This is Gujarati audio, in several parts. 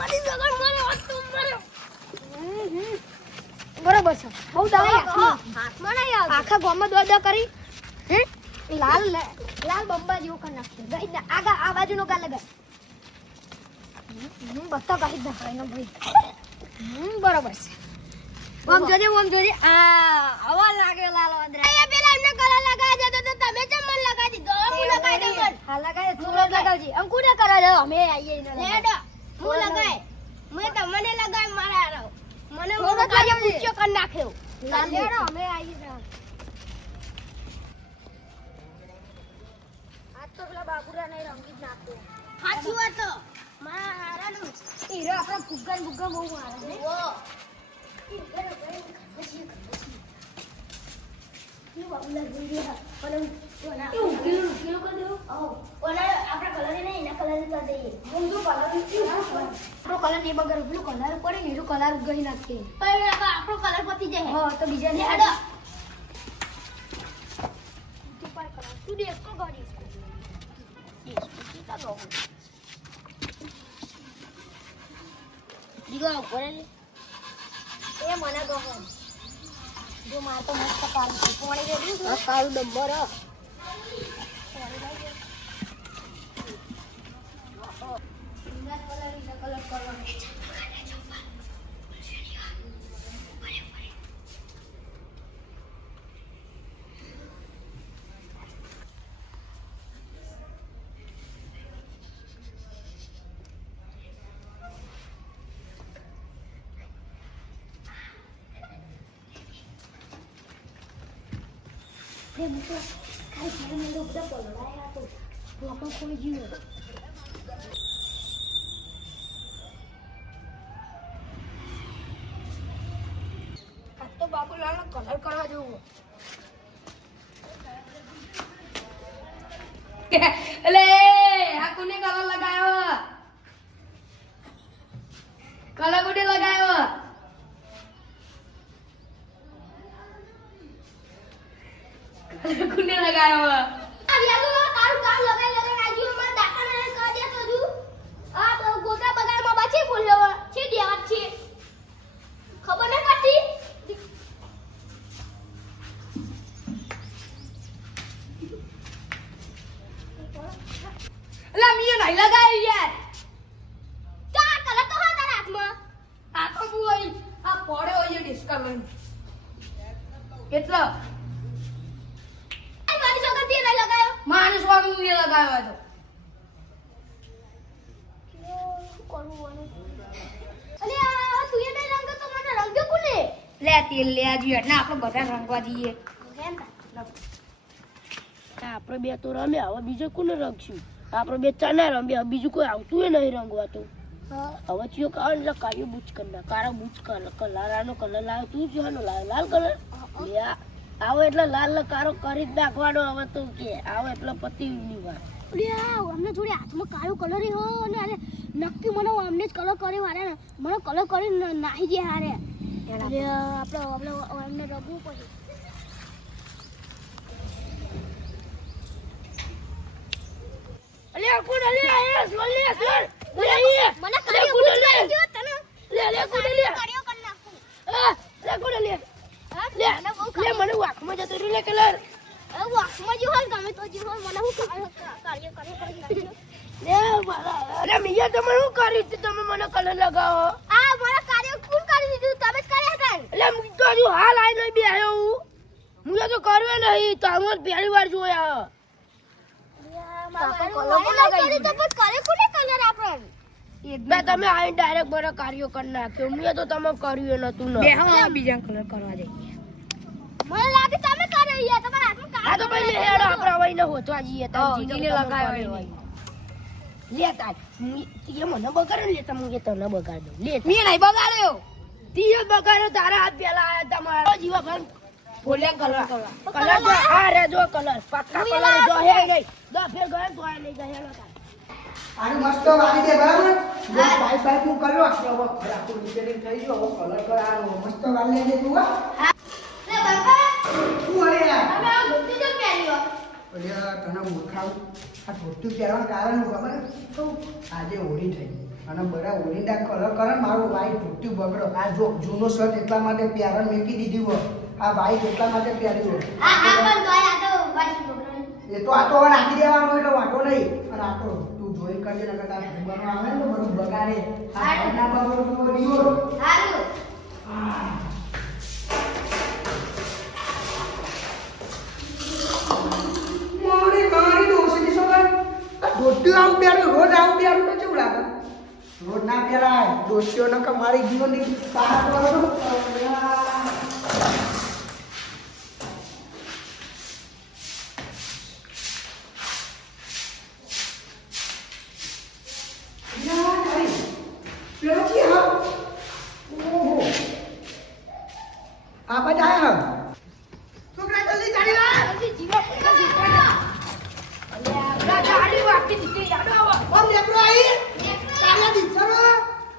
મારી જગર મારે વાત તો મારે બરોબર છે બહુ દવા હાથમાં નહીં આવતું આખા ગામમાં દોડા કરી હે લાલ લાલ બંબા જેવો કરી નાખશે ગઈ આગા આ બાજુનો કા લગા બત્તા કાઢી નાખાય ભાઈ બરોબર છે ઓમ જોજે આ હવા લાગે લાલ વાદરા એ પેલા એમને કલર લગાવી દેતો તો તમે જ મન લગાવી દીધો હું લગાવી દઉં હા લગાવી તું લગાવજી અંકુને કરા દે અમે આઈએ ને લેડો હું લગાય મે તમને લગાય મારા આરો મને હું કાજે પૂછ્યો કર નાખ્યો લેડો અમે આઈએ આજ તો પેલા બાબુરા નહીં રંગી જ નાખતો સાચી વાત તો મારા હારાનું હીરો આપણા ફુગ્ગા બહુ મારે છે ઓ એ મને ગમે જો માર તો મસ્ત કાલ પાણી રેડી છે કાલ નંબર ये मुझे खाली खाली में लोग जब बोल रहा है तो अपन कोई जीव आज तो बाबूलाल ने कलर करवा जो ले આ કોને કલર લગાયો કલર કોને લગાયો कुने लगाया हुआ अब यार तो तारू काम लगा आजीव मार डाटा ने कर दिया तो जू आ तो गोटा बगार में बाची बोल लो छे दिया छे खबर नहीं पड़ती अल्लाह मैं नहीं लगाया यार क्या कलर तो है तारा हाथ में आ तो बोल आ पड़े हो ये डिस्कवर કેટલો मानुस वांगू ये लगाया तो अरे आ तू ये नहीं रंग तो મને રંગ કોને લે તેલ લે આજી એટલે આપણે બધા રંગવા જઈએ આપણે બે તો રમ્યા હવે બીજો કોને રંગશું આપણે બે ચાના રમ્યા બીજું કોઈ આવતું નહીં રંગવા તો હવે ચિયો કાળ એટલે કાળિયો બૂચ કરના કાળો બૂચ કલરાનો કલર લાવ તું જોનો લાલ કલર લે આવો એટલે લાલ કારો કરી જ નાખવાનો હવે તો કે આવો એટલે પતિની વાત લ્યા અમને જોડે હાથમાં કાળો કલર હો અને અરે નક્કી મને અમને જ કલર કરે વારે ને મને કલર કરી નાહી દે હારે એટલે આપણે અમને રગવું પડે અલ્યા કોણ અલ્યા એ સોલ લે મને કાળો લે તને લે કોણ લે કાળિયો કરી નાખું લે કોણ લે લે મને વાકમાં જતો રે કલર વાકમાં જો હોય ગમે તો જો મને હું કાર્ય કરી લે મારા અરે મિયા તમે શું કરી તું તમે મને કલર લગાવો આ મારા કાર્ય કોણ કરી દીધું તમે જ કર્યા હતા એટલે હું તો હજુ હાલ આઈ નહીં બેહ્યો હું તો કરવે નહીં તો હું પહેલી વાર જોયા તમે આઈ ડાયરેક્ટ બરા કાર્યો કરી નાખ્યો મેં તો તમે કર્યું નતું ને બીજા કલર કરવા જઈએ મને લાગે તમે કરે યાર તમારા હાથમાં કાળો તો ભાઈ લેડો આપણે હવે ન હોતવા જઈએ તો જીગીને લગાવ્યો લે તાર તી મને બગાડે લે તમે કે તને બગાડ દો લે મે નહીં બગાડ્યો તી બગાડ્યો તારા હાથ પેલા આયા તમારા જીવા ભાઈ બોલ્યા કલર તો આ રે જો કલર પક્કા કલર જો હે નહીં દો ફેર ગયો તો આ લઈ જાય હેલો તાર આને મસ્ત વાળી દે બરાબર જો પાઇપ નું કરો કે હવે ખરાબ તો નીચે થઈ ગયો હવે કલર કરાવો મસ્ત વાળી દે તું હા લે બાપા તું અરે યાર અમે આ ધોતી તો પહેર્યો અલ્યા તને મૂર્ખાવ આ ધોતી પહેરવાનું કારણ ખબર આજે હોળી થઈ અને બધા ઓરિંદા કલર કરે ને મારો વાઈટ ધોતી બગડો આ જો જૂનો શર્ટ એટલા માટે પ્યારણ મેકી દીધી હોય આ વાઈટ એટલા માટે પહેરી હોય એ તો આ તો હવે નાખી દેવાનો એટલે વાંધો નહીં અને આ તો તું જોઈ કરજે નકર તારે ઘૂમવાનો આવે ને તો બધું બગાડે આ ઘરના બગડો તો દીવો મારી દોસ્તી સવાર ધોતી આવું પહેરું રોજ આવું પહેરું તો કેવું લાગે રોજ ના પહેરાય દોસ્તીઓ ન કે મારી જીવનની બહાર આ બધા આયા છોકરા જલ્દી ચાલી લા ગાડી વાકી દીધી યાદ આવો ઓમ લેકરો આઈ ચાલ્યા દીધરો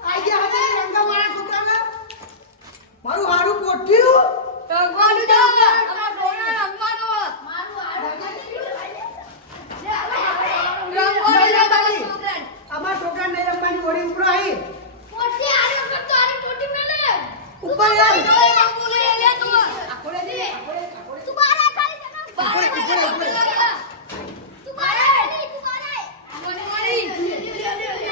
આઈ ગયા હજે રંગા મારા છોકરાને મારું હારું પોઠ્યું રંગવાનું જાવ અમાર ડોરા રંગવાનો મારું હારું અમાર છોકરા નહીં રમવાની ઓડી ઉપર આઈ પોટી આરે ઉપર તો આરે પોટી મેલે ઉપર યાર બોલે લે તું આકોડે દે તું બારા ખાલી જના બારા તું બારા તું બારા મને મારી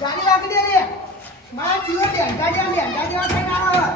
જાની લાગી દે રે મારા પીવો ડેંગા જેવા થઈ ના આવે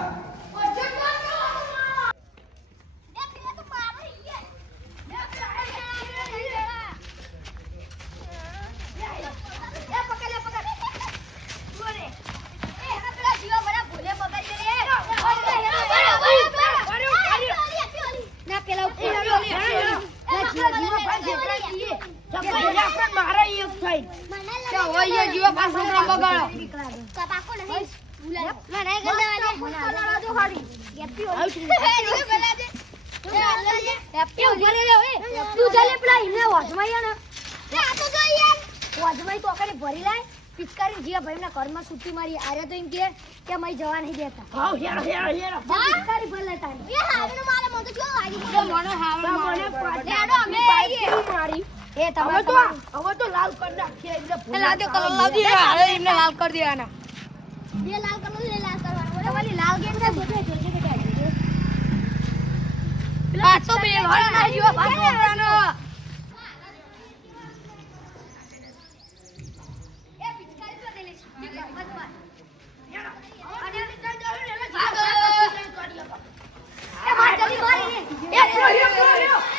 પિચકારી જીયા ભાઈ ના ઘરમાં સુટ્ટી મારી આરે તો એમ કે મય જવા નહીં દેતા હાવ હેરો પિચકારી ભર લેતા એ હાવનો મારે મો તો જો વાગી મને હાવ મને લેડો અમે આઈએ મારી એ તમે હવે તો લાલ કરી નાખીએ એટલે લાદે કલર લાવી દે એમને લાલ કરી દેવાના બે લાલ કલર લે લાલ કરવાનો ઓરે વાલી લાલ ગેમ છે બધે જોજે કે આઈ પેલા તો બે ઘર ના જીવા ભાગવાનો એ પિચકારી તો દે લે મત માર અને એ માર જલ્દી મારી ને એ પ્રો પિચકારી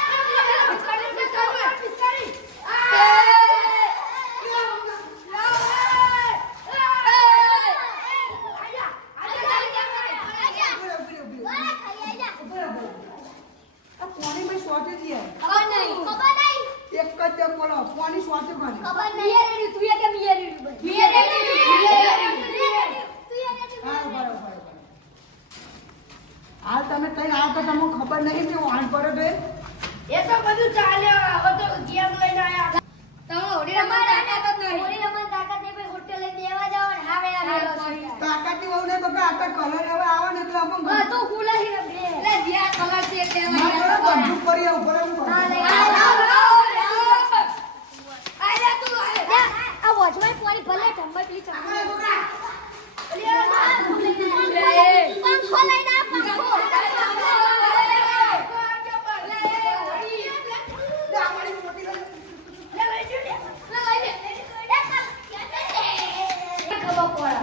પાણી માં શોર્ટ જ યાર ખબર નહીં એક જ તે બોલો પાણી શોર્ટ જ પાણી ખબર નહીં તું એ કે મિયરી હા બરાબર હાલ તમે તઈ આવ તો તમને ખબર નહીં કે વાહન પર તો એ તો બધું ચાલે હવે તો ગેમ લઈને આયા તાકાતી વહુ ને તો કે આટલા કલર હવે આવે ને એટલે આપણે બંદૂક કરી આવું બરાબર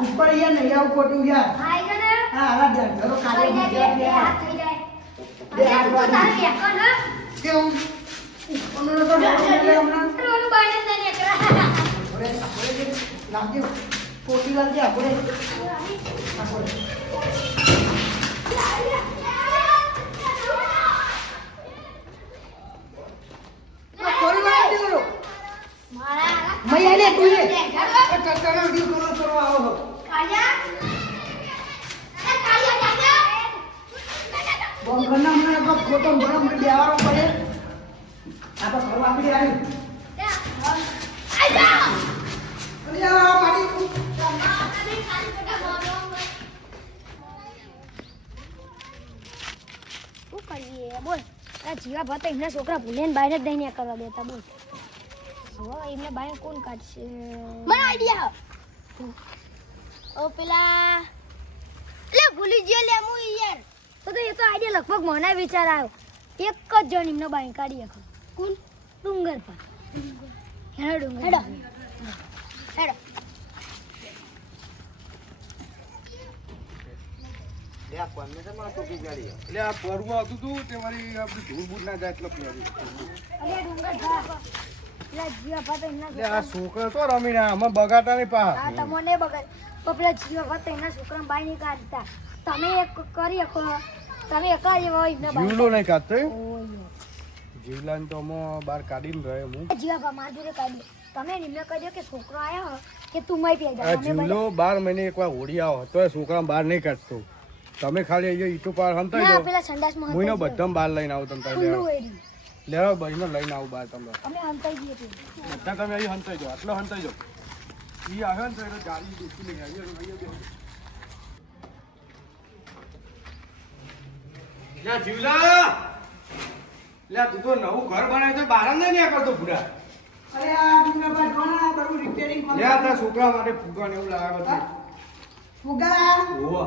ઉપર યાર નહીં આવું ખોટું યાર હા હાલા ધ્યાન ધરો કાલે કેવું ઉપરનો તો હમણાં લાગજો પોટી લાગજે આપણે થોડી વાર દીકરો મૈયા લે તું લે ચક્કરનો દીકરો કરવા આવો ફોન કરના મને તો ફોટો ગરમ કરી દેવાનો પડે આ તો ઘર વાપરી આવી અરે આ મારી શું કરીએ બોલ આ જીવા ભાત એમના છોકરા ભૂલે ને બહાર જ દઈને કરવા દેતા બોલ હવે એમને બહાર કોણ કાઢશે મને આઈડિયા ઓ પેલા લે ભૂલી ગયો લે મુ યાર તો એ તો આઈડિયા લગભગ મને વિચાર આવ્યો એક જ જણ એમને બહાર કાઢી શકો કોણ ડુંગર પર હેડો ડુંગર હેડો હેડો એટલે આ પરવું આવતું હતું તે મારી આપણી ધૂળ બૂટ ના જાય એટલે પહેરી અરે ડુંગર જા લે જીવા ભાત એમના એટલે આ છોકરા તો રમીને આમાં બગાડતા નહીં પા આ તમને બગાડ તો પેલા જીવા ભાત એમના છોકરા બહાર નહીં કાઢતા તમે એક કરી શકો તમે એક જ હોય એમને બહાર જીવલો નહીં કાઢતો એમ? ઓય જીવલાને તો અમે બહાર કાઢીને રહ્યો હું જીવા ભા માર જોડે કાઢી તમે એમને કહી દો કે છોકરો આયો કે તું મય પી આ જા જીવલો 12 મહિને એકવાર હોડી આવો તો એ છોકરા બહાર નહીં કાઢતો તમે ખાલી અહીંયા ઈટો પાર હંતાઈ ના દો પેલા સંડાસમાં હું હંતાઈ બધા બહાર લઈને આવું તમે ખુલ્લું તારે એરી લેવા બહીને લઈને આવું બહાર તમે અમે હંતાઈ જઈએ છીએ બધા તમે અહીં હંતાઈ જાઓ આટલો હંતાઈ જાઓ ઈ આવે ને તો એટલે ગાડી દૂધથી લઈને આવીએ લે જીવલા લે તું તો નવું ઘર બનાવ્યું તો બહાર નહીં નીકળતો પૂરા અરે આ ડુંગર પર જોના બધું રિપેરિંગ લે આ તારા છોકરા માટે ફૂગા ને એવું લાવ્યા બધું ફુગા ઓહો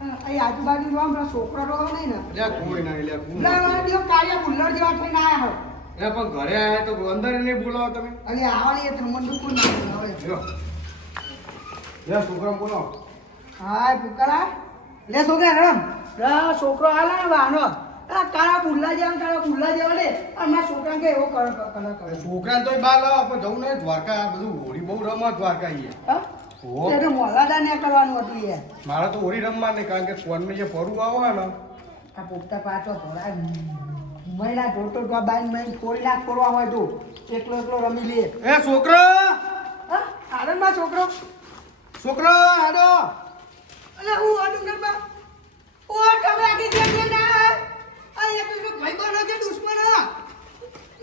અહીં આજુબાજુ જો આપણા છોકરા રહો નહીં ને લે કોઈ નહીં લે કોઈ ના દિયો કાર્ય બુલ્લર જેવા થઈને આયા હો લે પણ ઘરે આયા તો અંદર નહીં બોલાવો તમે અને આવવાની એ થમંડુ કોણ હવે લ્યો લે છોકરા બોલો હાય ફુકરા લે છોકરા રમ છોકરો આલા ને વાહનો આ તારા બુલ્લા જેવા લે આ મારા છોકરા કે એવો કલર છોકરાને તોય બહાર લાવો પણ જવું નહીં દ્વારકા આ બધું હોળી બહુ રમત દ્વારકા અહીંયા હા ઓહો એ તો મોલાદા ને કરવાનું હતું યાર મારે તો હોળી રમવા નહીં કારણ કે ફોનમાં જે ફરવું આવો ને આ પોપટા પાછો થોડા મહિના ટોટો તો બાઈન મહિન ફોડી ફોડવા હોય તો એકલો રમી લે એ છોકરો હા આનંદમાં છોકરો છોકરો આડો અલે હું અડુંગરમાં ઓ તમે આગી જે ના આ એક ભાઈ બનો કે દુશ્મન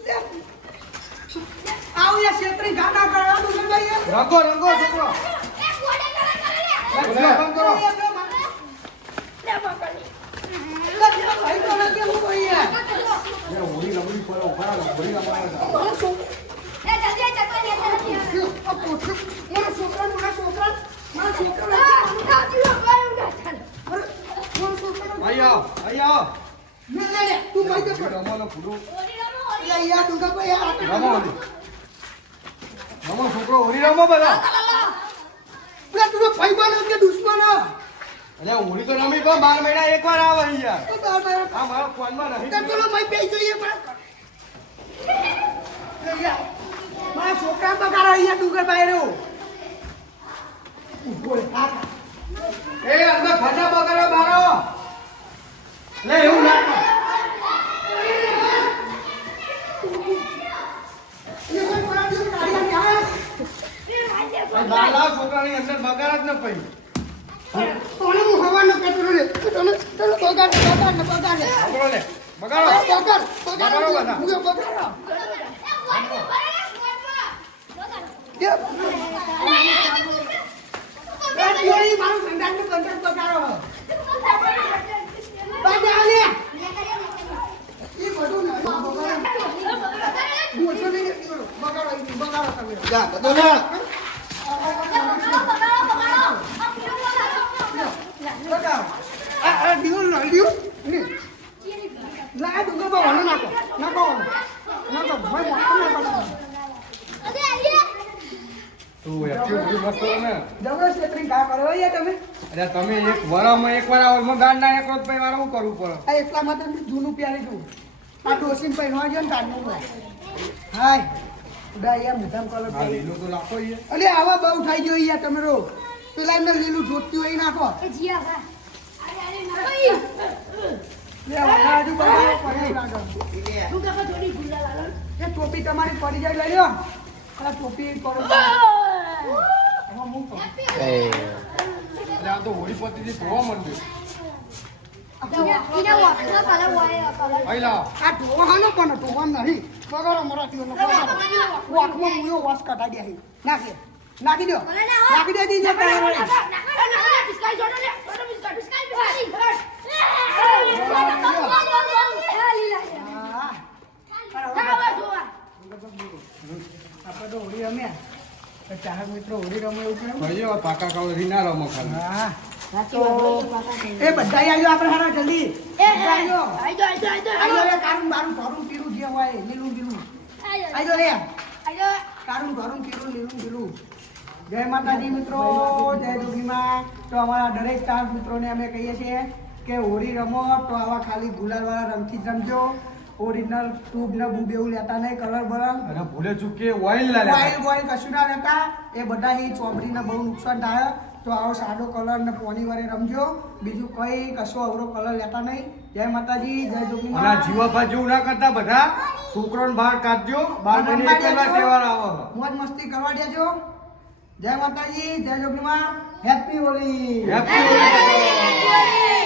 લે આવ યા ક્ષેત્રી ગાના કરવા અડુંગરભાઈ રંગો રંગો છોકરો બોલે કામ કરો ભાઈ બનો કે હું ભાઈ યાર એ હોળી રમવી પડે ઉભા રહો હોળી રમવા અહીં આવો રમવાનો પૂરું રમો હોળી રમો છોકરો હોળી રમો બધા અલ્યા હોળી તો રમી તો 12 મહિના એકવાર આવે અહીંયા આ મારા ફોનમાં નહીં છોકરા બગાડો અહીંયા ડુંગર બાયરો એ અંદર ખજા બગાડો બારો લે એવું ના કર. આ બાલા છોકરાની અંદર બગાડ જ ન પડી છોકરો લે બગાડો બધા જા બધો લે તું એક્ટિવ મસ્ત હો ને અરે તમે એક વરામાં એકવાર આવો એમાં ગાંડ ના એક રોજ પછી મારે શું કરવું પડે એટલા માટે જૂનું પ્યારી છું આ ડોસીને પહેરવા ગયો ને તારનું હાય ઉડા યાર મોઢામ કલર આ લીલો તો લાખો ઈ અલે આવા બહુ થઈ ગયો યાર તમે રો પેલા એમને લીલું જોતતી હોય નાખો લે આજુ બાજુ પડી લાગો એ ટોપી તમારી પડી જાય લઈ લો આ ટોપી કરો એમાં હું કહું અરે આ તો હોળી પતિથી ધોવા માંડ્યું ઈને વાપરો કલર હોય કલર અહીં લાવો. આ ટોવાનો પણ ટોવાનો નહીં પગારો મરાઠીઓ નો વાકમાં મુયો વાસ કઢા દે હી નાખી દો નાખી દે દીજે કરે આપણે તો હોળી રમ્યા તો ચાર મિત્રો હોળી રમે એવું કેમ ભાઈઓ, પાકા કવરથી ના રમો ખાલી. હા તો એ બધા આવ્યો આપણે હારા જલ્દી બધા આવ્યો આવ્યો રે કારું બારું ધોરું પીરું જે હોય લીલું લીલું આવ્યો રે કારું ધોરું પીરું લીલું લીલું જય માતાજી મિત્રો જય જોગીમાં તો અમારા દરેક ચાર મિત્રોને અમે કહીએ છીએ કે હોળી રમો તો આવા ખાલી ગુલાલવાળા રંગથી જ રમજો ઓરિજિનલ ટ્યુબ ને બૂબ એવું લેતા નહીં કલર બલર અને ભૂલે ચૂકે ઓઇલ ના લેતા. ઓઇલ બોઇલ કશું ના લેતા એ બધા ही ચોપડીને બહુ નુકસાન થાય તો આવો સાદો કલર ને પોની વારે રમજો બીજું કઈ કશો અવરો કલર લેતા નહીં જય માતાજી જય અને આ જોગીમાં જીવાભા જેવું ના કરતા બધા છોકરોને બહાર કાઢજો. બાર મહિને એક જ વાર તહેવાર આવે. મોજ મસ્તી કરવા દેજો જય માતાજી જય જોગીમાં હેપી હોળી હેપી હોળી.